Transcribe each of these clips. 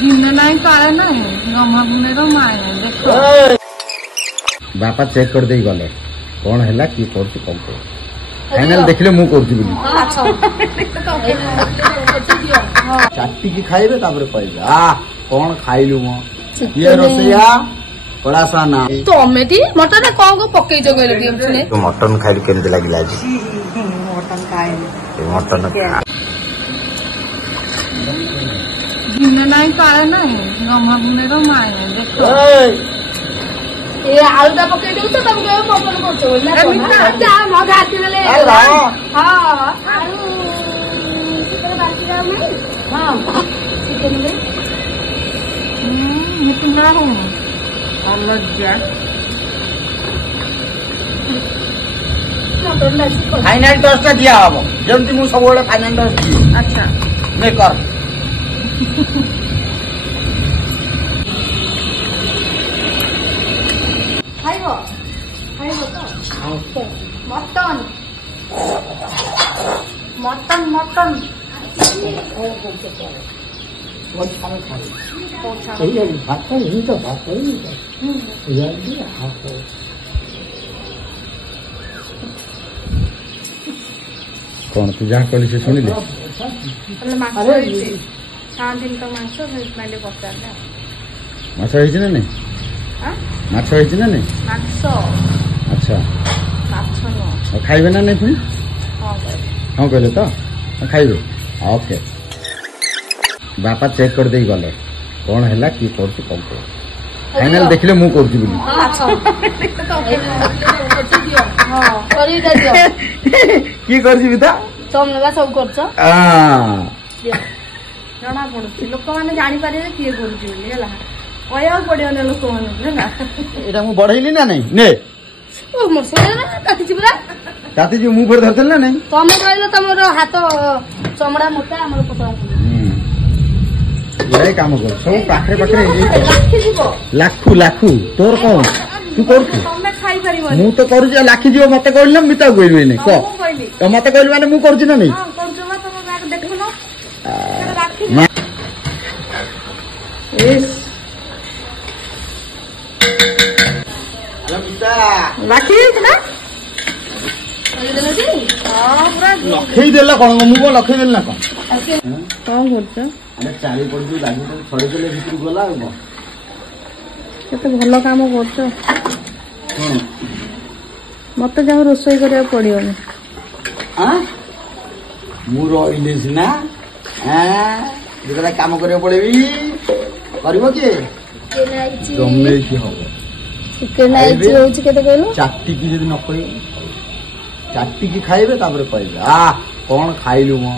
दिन नहीं काले नहीं गमा बुने माए देखो बापा चेक कर दे गले कौन है कि करछु कौन कर फाइनल देखले मु करछु बोली चाटी की खाइबे तापर कहबे आ कौन खाइलु मो ये रोसैया बड़ा सा ना तमेटी मटन कौन को पकई जो गले दियम सुने तो मटन खाइल केमते लागिला जी मटन खाए मटन दिन नहीं काले नहीं गमा बुने माए देखो ए आलूटा पकई देउ तो तब गयो मटन करछो बोला जा म घाटी ले हां आलू चिकन बाकी रहा नहीं हां चिकन ले मिटू ना हो अलग जा फाइनल टच टा दिया हबो जेमति मु सब बेले फाइनल टच दी अच्छा ने कर खाइबो तो मटन मटन मटन कौन तू जहाँ कहली से शुणिले माछ ହେଇଛି ନା ନାହିଁ ମାଛ ହେଇଛି ନା ନାହିଁ ଆଚ୍ଛା ଖାଇବେ ନା ନାହିଁ ପୁଣି ହଁ କହିଲେ ତ ଖାଇବେ ଓକେ ବାପା ଚେକ୍ କରିଦେଇ ଗଲେ କଣ ହେଲା କି କରୁଛୁ କଣ କର फाइनल देखले मु करछु बोली की करछि बिता तमनगा सब करछ जना पड़ुछि लोक माने जानि पारे जे किए करछि बोली हला कया पड़ियो ने लोक माने हला एटा मु बढ़ैली ना नहीं ने ओ मोर सोना ताती छिबरा ताती जी मु पर धरतल ना नहीं तमे कहलो तमरो हाथ चमड़ा मोटा हमर पतला ये काम कर सब पाखरे पाखरे लाखु लाखु तोर कौन तू करछु मु तो करू लाखी जीव मते कहली ना मिता कहली नहीं को मते कहली माने मु करछु ना नहीं लखई देला कौन मु को लखई देल ना कौन करछ अरे चाली पड़ी लागी छड़ी देले भीतर गला केते भलो काम करछ मते जाऊ रोसई करे पड़ियो ने हां मु रोइले सिना हां जेकरा काम करे पड़ेबी करबो के गमे की हो चिकन आइछि होछि केते कहलो चाटी की जदी न कहि चाटी की खाइबे तापर कहबे आ कौन खाइलु मो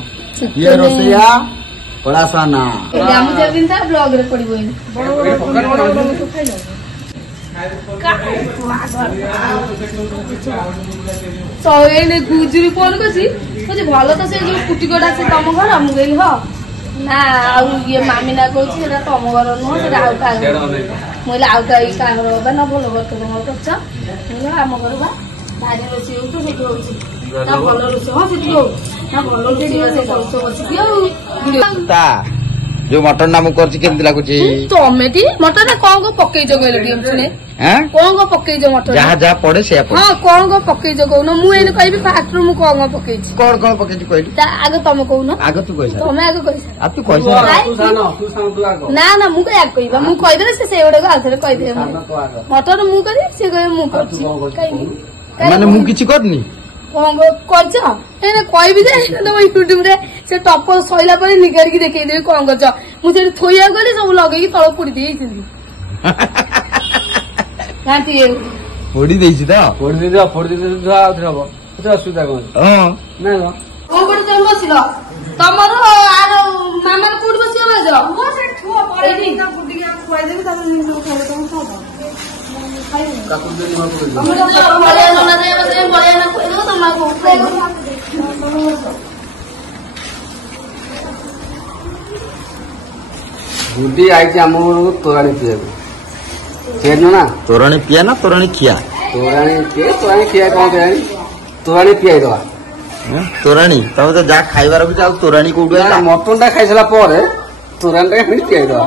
ये रोसैया बड़ा सा ना हम जबिन ता ब्लॉग रे पड़ी बोइन बड़ो खाइलो तो एने गुजुरी फोन करछि जे भालो तो से जो कुटी कोडा से तम घर हम गइल हो ना आ ये मामी ना कहछि एटा तम घर न से आउ का मोइला आउ का ई का घर बा न बोलो गत न करछ मोइला हम घर बा भारी रोसी उठो से होछि ना बोलो रोसी हो से दियो ना बोलो वीडियो से करछ होछि दियो ता जो मटन नाम करछि केमति लागुछि तमेटी मटन कोन को पकई जो गले दियम सुने हैं कोन को पकई जो मटन जहा जहा पड़े से हां कोन को पकई जो कहू न मु एने कहबी फास्ट मु कोन को पकई छी कोन पकई कहली ता आगे तुम कहू न आगे तू कहसा तुम आगे कहसा आ तू कहसा तू सानो तू आगे ना ना मु कया कहबा मु कहि देले से ओडे को आथरे कहि दे मटन मु करी से कहे मु करछि माने मु किछि करनी कोन को करछ एने कहबी जे तो यूट्यूब रे से टप सइला परे निगारी की देखै देबी कोन करछ मु जे थोइया गली सब लगै की तळ पुडी देई थिली कांती फोड़ी देछि त फोड़ी दे आउथरे हबो किछ असुविधा कोन हां ना ना कोन पडे चल बसिलो तमरो आर मामा कोड बसियो बाज मो से ठो पड़े नी ना बुड्डी के खुआई देबी तब निंदो खाइबो तुम खाओ काकुर दे न पड़े हम तो बड़े नना दे बसे बड़े ना कोइ दो तमा को खाइबो बुड्डी आइछि हमर तोराणी पियाबो केनो ना तोराणी पिया ना तोराणी खिया तोराणी खिया कोन केनी तोराणी पियाई दवा तोराणी तब तो जा खाइबार भी जाऊ तोराणी कोडु मटन टा खाइसला परे ତୋରାଣଟା ଆଣି ପିଆଇଦବା।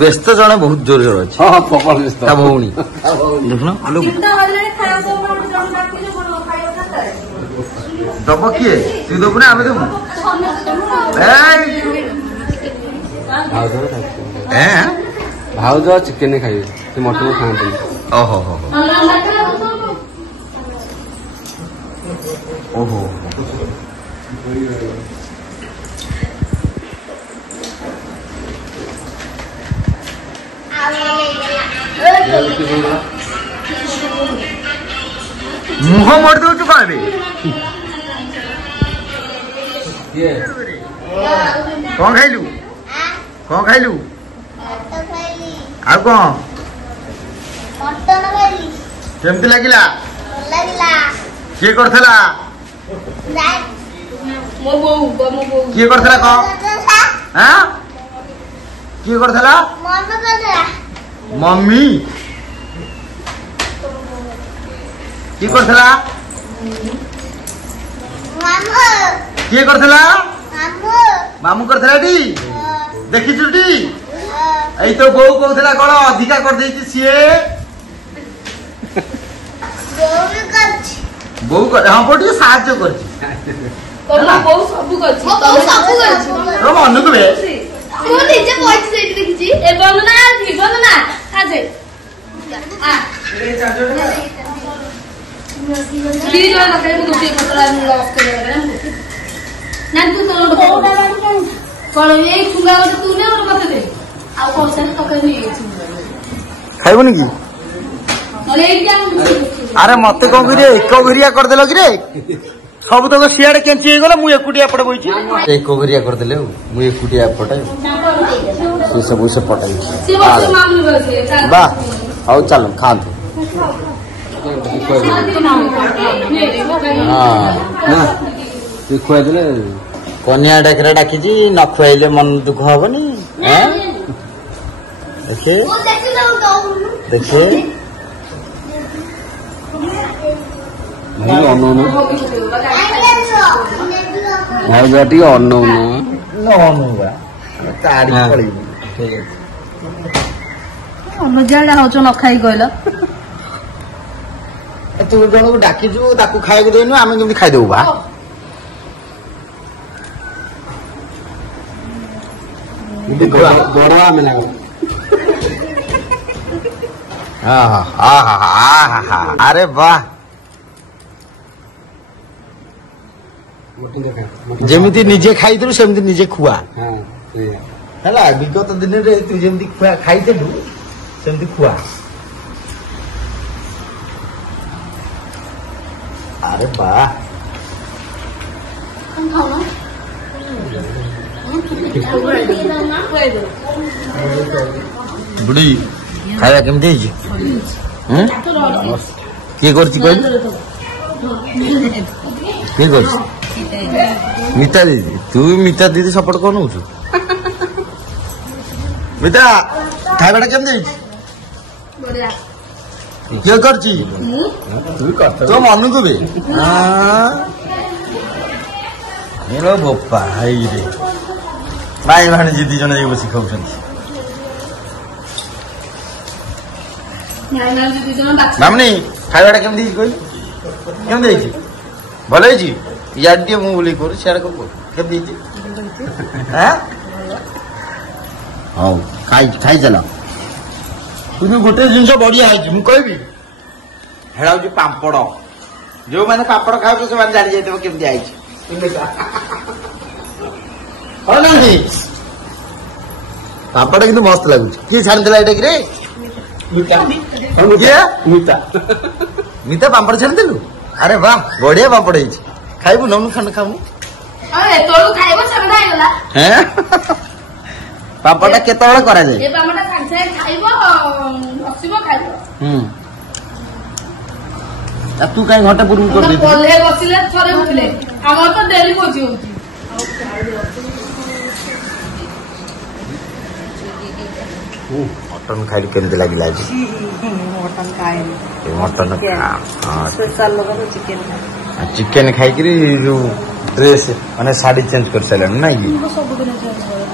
ବ୍ୟସ୍ତ ଜଣେ ବହୁତ ଜୋରରେ ଅଛି। ହଁ ପ୍ରବଳ ବ୍ୟସ୍ତ। ତା ଭଉଣୀ ଦେଖୁନ ଦବ କିଏ ତୁ ଦବୁ ନା ଆମେ ଦେବୁ? ଭାଉଜ ଚିକେନ ଖାଇବେ, ସେ ମଟନ ଖାଆନ୍ତିନି। ଓହୋ ହୋ ଓହୋ ମୁହଁ ମୋଡ଼ି ଦଉଛୁ କଣ ଏବେ? କଣ ଖାଇଲୁ? କଣ ଖାଇଲୁ? ଆଉ କଣ କେମିତି ଲାଗିଲା? କିଏ କରିଥିଲା? କିଏ କରିଥିଲା କଣ? କିଏ କରିଥିଲା? ମମ୍ମି କିଏ କରିଥିଲା? କିଏ କରିଥିଲା? ମାମୁଁ କରିଥିଲା ଟି? ଦେଖିଛୁ ଟି? ଏଇ ତ ବୋଉ କହୁଥିଲା କଣ ଅଧିକା କରିଦେଇଛି ସିଏ। ବୋଉ ହଁ ବୋଉ ଟିକେ ସାହାଯ୍ୟ କରିଛି। ମନକୁ ବେ ଖାଇବୁନି କି? ଆରେ ମତେ କଣ କରି ଏକ ଘରିଆ କରିଦେଲ କି ରେ? ସବୁ ତକ ସିଆଡେ କେଞ୍ଚି ହେଇଗଲା, ମୁଁ ଏକୁଟିଆ ଏପଟେ ବଇଛି। ଏକ ଘରିଆ କରିଦେଲେ ଆଉ ମୁଁ ଏକୁଟିଆ ଏପଟେ, ସେ ସବୁ ସେପଟେ। ବା ହଉ ଚାଲ ଖାଆନ୍ତୁ। ଖୁଆଇଦେଲେ କନ୍ୟା ଡାକରା ଡାକିଛି, ନ ଖୁଆଇଲେ ମନ ଦୁଃଖ ହବନି। ଦେଖେ ଦେଖେ ଅନଉନ ଭାଉଜ ଟିକେ ଅନଉନ ଅନୁଯାୟୀ ହଉଛ ନ ଖାଇ କହିଲ। ତୁ ଜଣକୁ ଡାକିଛୁ ତାକୁ ଖାଇବାକୁ ଦେଇନୁ, ଆମେ କେମିତି ଖାଇଦବୁ ବା? ବଡ ଆମେ ନା ଆରେ ବାହ, ଯେମିତି ନିଜେ ଖାଇଥିଲୁ ସେମିତି ନିଜେ ଖୁଆ ହେଲା। ବିଗତ ଦିନରେ ତୁ ଯେମିତି ଖାଇଥିଲୁ ସେମିତି ଖୁଆ। ଆରେ ବାହ, ବୁଢୀ ଖାଇବା କେମିତି ହେଇଛି? କିଏ କରୁଛି କହିଲୁ? କିଏ କରୁଛି? ମିତା ଦିଦି। ତୁ ମିତା ଦିଦି ସପୋର୍ଟ କଣ ନଉଛୁ? ମିତା ଖାଇବାଟା କେମିତି ହେଇଛି? କିଏ କରିଛି? ତୋ ମନକୁ ବେ ବୋପା ହେଇରେ ଭାଇ ଭାଣିଜୀ ଦି ଜଣ ଯାଇ ବସି ଖାଉଛନ୍ତି। ମାମୁନି ଖାଇବାଟା କେମିତି ହେଇଛି କହିଲୁ? କେମିତି ହେଇଛି? ଭଲ ହେଇଛି? ଇଆଡେ ଟିକେ ମୁଁ ବୁଲେଇ କରୁ, ସିଆଡେ କଣ କରୁ, କେମିତି ହେଇଛି? ହଉ ଖାଇଚାଲ। କିନ୍ତୁ ଗୋଟେ ଜିନିଷ ବଢିଆ ହେଇଛି ମୁଁ କହିବି, ହେଟା ହଉଛି ପାମ୍ପଡ। ଯୋଉମାନେ ପାମ୍ପଡ ଖାଉଛ ସେମାନେ ଜାଣି ଯାଇଥିବ କେମିତି ହେଇଛି। ପାମ୍ପଡ କିନ୍ତୁ ମସ୍ତ ଲାଗୁଛି। କିଏ ଛାଣିଥିଲା ଏଇଟା କିରେ? ମିତା ପାମ୍ପଡ ଛାଣିଥିଲୁ? ଆରେ ବାହ, ବଢିଆ ପାମ୍ପଡ ହେଇଛି। ଖାଇବୁ ନଉନୁ, ଖଣ୍ଡେ ଖାଉନୁ। ପାମ୍ପଡଟା କେତେବେଳେ କରାଯାଏ? ତୁ କାହିଁ ଘଣ୍ଟା ପୂର୍ବରୁ କରିଦେଇଥିଲୁ? ମଟନ ଖାଇଲୁ କେମିତି ଲାଗିଲା ଆଜି? ମଟନ ଚିକେନ ଖାଇକିରି ଯୋଉ ड्रेस माने साड़ी चेंज कर सारे ना कि ମୁଁ ସବୁଦିନ ଚେଞ୍ଜ କରେ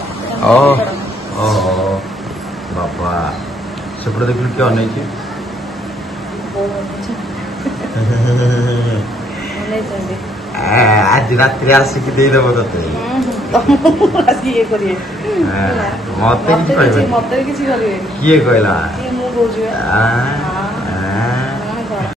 ओ ओ बाबा सेपटे देखिल क्या नहीं कि आज रात्रि आसिक देदेव ते मत किसी किए कहला